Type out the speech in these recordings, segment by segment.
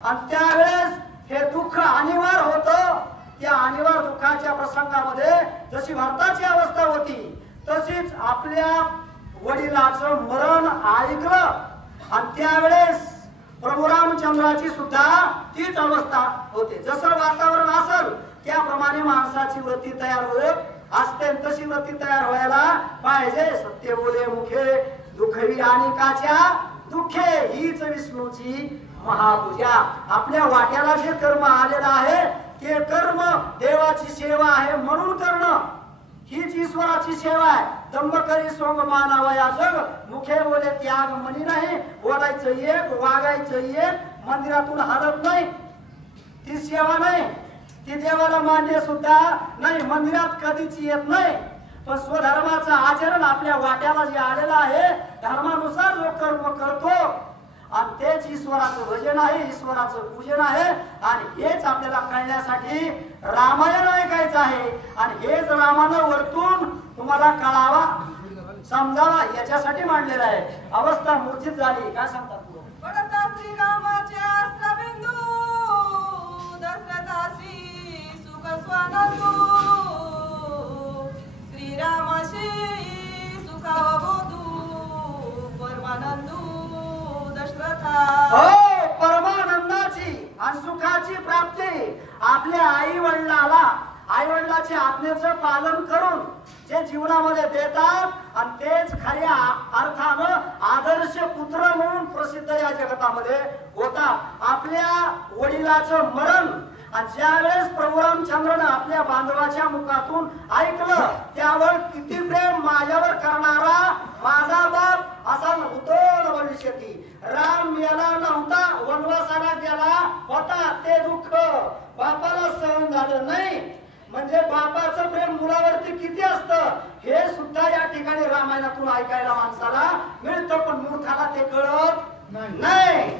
आणि त्यावेळेस हे दुःख अनिवार्य होतं. त्या अनिवार्य दुःखाच्या प्रसंगामध्ये जशी भारताची अवस्था होती तशीच आपल्या वडिलाचं मरण ऐकलं आणि त्यावेळेस प्रभू रामचंद्राची सुद्धा तीच अवस्था होते. जसं वातावरण असेल त्याप्रमाणे माणसाची वृत्ती तयार होत असते. तशी वृत्ती तयार व्हायला पाहिजे. सत्य बोले मुखे दुःखवी अनेकाच्या दुःखे हीच विष्णूची महापूजा. आपल्या वाट्याला जे कर्म आलेलं आहे ते कर्म देवाची सेवा आहे म्हणून करणं हीच ईश्वराची सेवा आहे. दंभ करी सोंग मानावया जग मुखे बोले त्याग मनी नाही. बोलायचं एक वागायचं एक, मंदिरातून हलत नाही ती सेवा नाही. ती देवाला मान्य सुद्धा नाही. मंदिरात कधीच येत नाही. पण स्वधर्माचं आचरण आपल्या वाट्याला जे आलेलं आहे धर्मानुसार जो कर्म करतो आणि तेच ईश्वराचं भजन आहे, ईश्वराचं पूजन आहे. आणि हेच आपल्याला कळण्यासाठी रामायण ऐकायचं आहे. आणि हेच रामानं वरतून तुम्हाला कळावा समजावा याच्यासाठी मांडलेलं आहे. अवस्था मूर्छित झाली. काय सांगतात श्रीरामाचे अस्त्रबिंदू दशरथासी सुख स्वानंदू श्रीरामाशी सुखावबोधू परमानंदू परमानंदाची आणि सुखाची प्राप्ती आपल्या आई वडिलाच्या आज्ञेचं पालन करून जे जीवनामध्ये देतात आणि तेच खऱ्या अर्थानं आदर्श पुत्र म्हणून प्रसिद्ध या जगतामध्ये होतात. आपल्या वडिलाचं मरण आणि ज्यावेळेस प्रभू रामचंद्रानं आपल्या बांधवाच्या मुखातून ऐकलं त्यावर किती प्रेम माझ्यावर करणारा माझा बाप असा नव्हतो भविष्यती. राम मेला नव्हता, वनवासाला गेला होता. ते दुःख बापाला सहन झालं नाही. म्हणजे बापाचं प्रेम मुलावरती किती असतं हे सुद्धा या ठिकाणी रामायणातून ऐकायला माणसाला मिळतं. पण मूर्खाला ते कळत नाही.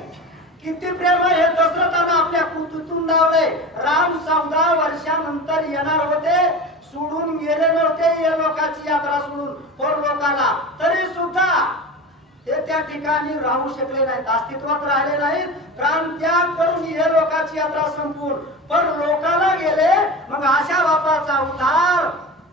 किती प्रेम हे दशरथानं आपल्या कुतूतून लावले. राम 14 वर्षानंतर येणार होते, सोडून गेले नव्हते या लोकांची यात्रा सोडून परलोकाला. तरी सुद्धा ते त्या ठिकाणी राहू शकले नाहीत, अस्तित्वात राहिले नाहीत. प्राण त्याग करून हे लोकांची यात्रा संपून परलोकाला गेले. मग अशा बापाचा उद्धार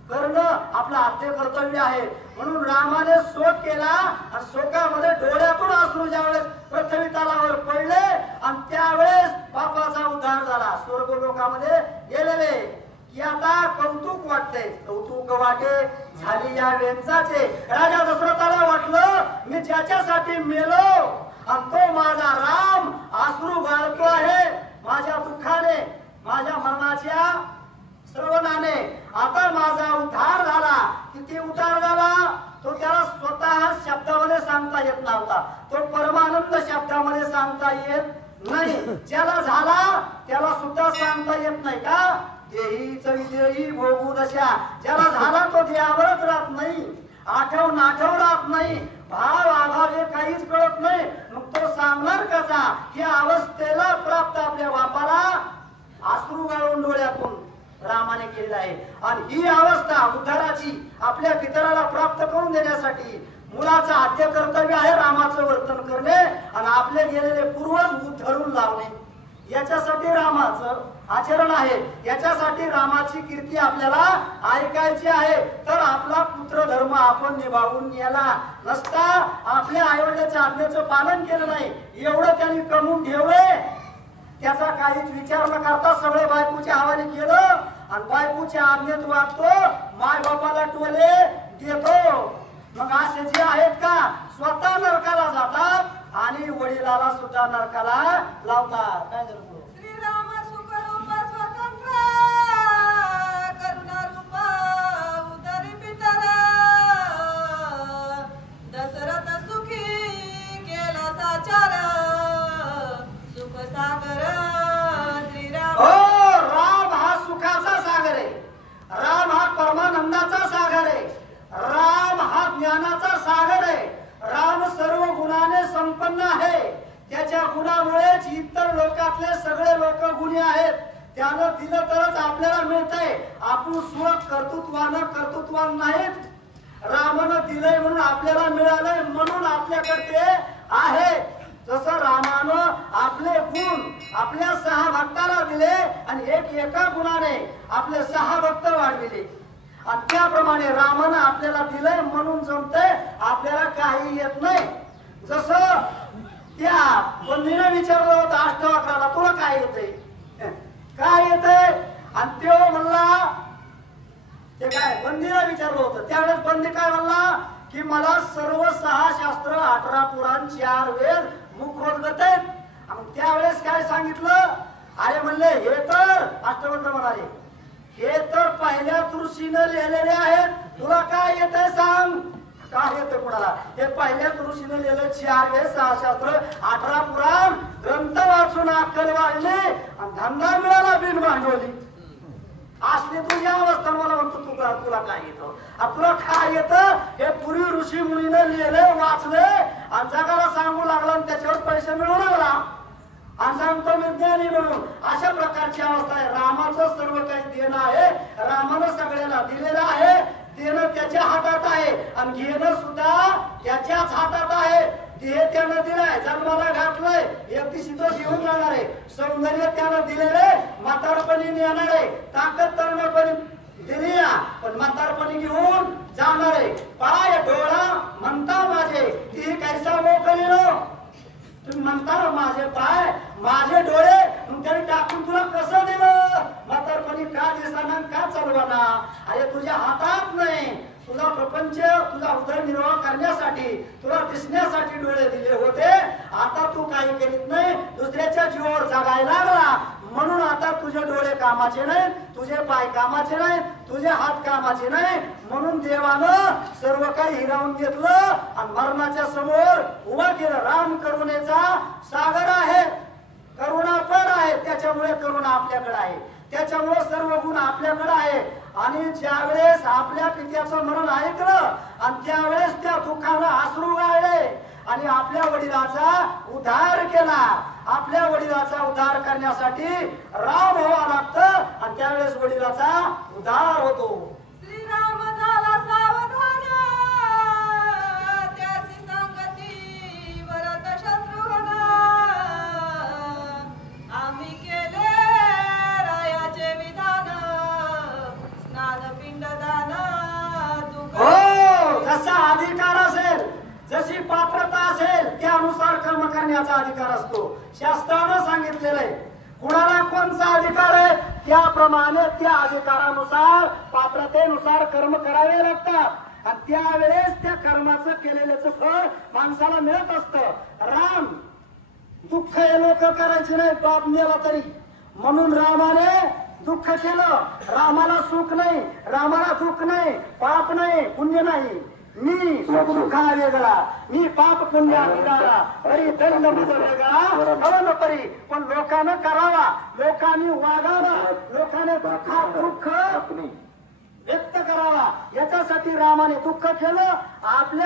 करणं आपलं आद्य कर्तव्य आहे. म्हणून रामाने शोक केला आणि शोकामध्ये डोळ्यातून अश्रू ज्यावेळेस पृथ्वी तलावर पडले आणि त्यावेळेस बापाचा उद्धार झाला. स्वर्ग लोकामध्ये गेलेले की आता कौतुक वाटते. कौतुक वाटे झाली या वेंचाचे. राजा दशरथाला वाटलं मी ज्याच्यासाठी मेलो आणि तो माझा राम अश्रू गाळतो आहे माझ्या दुःखाने माझ्या मरणाच्या श्रवणाने. आता माझा उद्धार झाला. किती उद्धार झाला तो त्याला स्वतः शब्दामध्ये सांगता येत नव्हता. तो परमानंद शब्दामध्ये सांगता येत नाही. ज्याला झाला त्याला सुद्धा सांगता येत नाही का देहीच विदेही भोगू दशा. ज्याला झाला तो देहावरच राहत नाही, आठवण राहत नाही, भाव आभाव हे काहीच कळत नाही. मग तो सांगणार कसा की अवस्थेला प्राप्त आपल्या बापाला अश्रू गाळून डोळ्यातून रामाने केलेला आहे. आणि ही अवस्था उद्धाराची आपल्या पितराला प्राप्त करून देण्यासाठी मुलाचं आद्य कर्तव्य आहे रामाचं वर्तन करणे आणि आपले गेलेले पूर्वज उद्धरून लावणे. याच्यासाठी रामाचं आचरण आहे. याच्यासाठी रामाची कीर्ती आपल्याला ऐकायची आहे. तर आपला पुत्र धर्म आपण निभावून नेला नसता, आपल्या आईवडिलाच्या आज्ञेचं पालन केलं नाही, एवढं त्यांनी कमवून ठेवले त्याचा काहीच विचार न करता सगळे बायकोच्या हवाले केलं आणि बायकोच्या आज्ञेत वागतो, माय बापाला टोले देतो. मग असे जे आहेत का स्वतः नरकाला जातात आणि वडिलाला सुद्धा नरकाला लावतात. काय जरूर श्रीराम सुखरूप स्वतंत्र करुणारूप उदरी पितर दशरथ सुखी केला साचार सुख सागर श्रीराम. राम हा सुखाचा सागर आहे. राम हा परमानंदाचा सागर आहे. राम हा ज्ञानाचा सागर आहे. राम सर्व गुणाने संपन्न आहे. त्याच्या गुणामुळेच इतर लोकातले सगळे लोक गुणी आहेत. त्यानं दिलं तरच आपल्याला मिळतंय. आपण स्व कर्तृत्वान नाहीत. रामानं दिलंय म्हणून आपल्याला मिळालंय म्हणून आपल्याकडे आहे. जसं रामानं आपले गुण आपल्या 6 भक्ताला दिले आणि एका गुणाने आपले 6 भक्त वाढविले आणि त्याप्रमाणे रामानं आपल्याला दिलंय म्हणून जमतंय आपल्याला काही येत नाही. जसं त्या बंदीने विचारलं होतं अष्टवक्राला तुला काय येतंय काय येतंय आणि तो म्हणला ते काय बंदीला विचारलं होतं त्यावेळेस बंदी काय म्हणला की मला सर्व 6 शास्त्र 18 पुराण 4 वेद मुखोद्गत आहेत. त्यावेळेस काय सांगितलं अरे म्हणले हे तर अष्टवक्र म्हणाले हे तर पहिल्या ऋषीने लिहिलेले आहेत तुला काय येतंय सांग काय येतं कुणाला हे पहिल्या ऋषीने लिहिलेले 4 वेद 6 शास्त्र 18 पुराण ग्रंथ वाचून अक्कल वाढली आणि धंदा मिळाला बिन भांडवली असली तुझी अवस्था मला म्हणतो तुला काय येतं तुला काय येतं हे पूर्वी ऋषी मुनीने लिहिले वाचले आणि जगाला सांगू लागला आणि त्याच्यावर पैसे मिळू लागला आणि सांगतो विज्ञानी म्हणून अशा प्रकारची अवस्था आहे. रामाचं सर्व काही देणं आहे रामानं सगळ्याला दिलेलं आहे देणं त्याच्या हातात आहे आणि घेणं सुद्धा त्याच्याच हातात आहे. देह त्यानं दिलाय जन्माला घातलंय एक दिवशी तो घेऊन जाणार आहे सौंदर्य त्यानं दिलेले म्हातारपणी नेणार आहे ताकद तरुणपणी दिली पण म्हातारपणी घेऊन जाणार आहे. पाय डोळा म्हणता माझे ती कैसा मोकलीनो तुम्ही म्हणता ना माझे पाय माझे डोळे मग त्याने टाकून तुला कसं दिलं म्हातारपणी का दिसताना का चालवाना अरे तुझ्या हातात नाही तुझा प्रपंच तुझा उदरनिर्वाह करण्यासाठी तुला दिसण्यासाठी डोळे दिले होते आता तू काही करीत नाही दुसऱ्याच्या जीवावर जगायला लागला म्हणून आता तुझे डोळे कामाचे नाही तुझे पाय कामाचे नाही तुझे हात कामाचे नाही म्हणून देवानं सर्व काही हिरावून घेतलं आणि मरणाच्या समोर उभा केलं. राम करुणेचा सागर आहे करुणा पण आहे त्याच्यामुळे करुणा आपल्याकडे आहे त्याच्यामुळे सर्व गुण आपल्याकडे आहे आणि ज्यावेळेस आपल्या पित्याचं मरण ऐकलं आणि त्यावेळेस त्या दुःखानं अश्रू गाळले आणि आपल्या वडिलाचा उद्धार केला. आपल्या वडिलाचा उद्धार करण्यासाठी राम व्हावा लागतं आणि त्यावेळेस वडिलाचा उद्धार होतो. श्रीराम झाला सावधान त्याची संगती भरत शत्रुघ्न आम्ही केले रायाचे विधान स्नान पिंडदान हो जसा अधिकार असेल जशी पात्रता असेल त्यानुसार कर्म करण्याचा अधिकार असतो. शास्त्रानं सांगितलेलं आहे कुणाला कोणता अधिकार आहे त्याप्रमाणे त्या अधिकारानुसार पात्रतेनुसार कर्म करावे लागतात आणि त्यावेळेस त्या कर्माचं केलेल्याचं फळ माणसाला मिळत असतं. राम दुःख हे लोक करायचे नाही बाप मेला तरी म्हणून रामाने दुःख केलं. रामाला सुख नाही रामाला दुःख नाही पाप नाही पुण्य नाही मी सुख दुःख हा वेगळा मी पाप पुण्य वेगळा तरी दंड वेगळा कळलं तरी पण लोकांना करावा लोकांनी वागावं लोकांनी दुःख व्यक्त करावा याच्यासाठी रामाने दुःख केलं आपल्या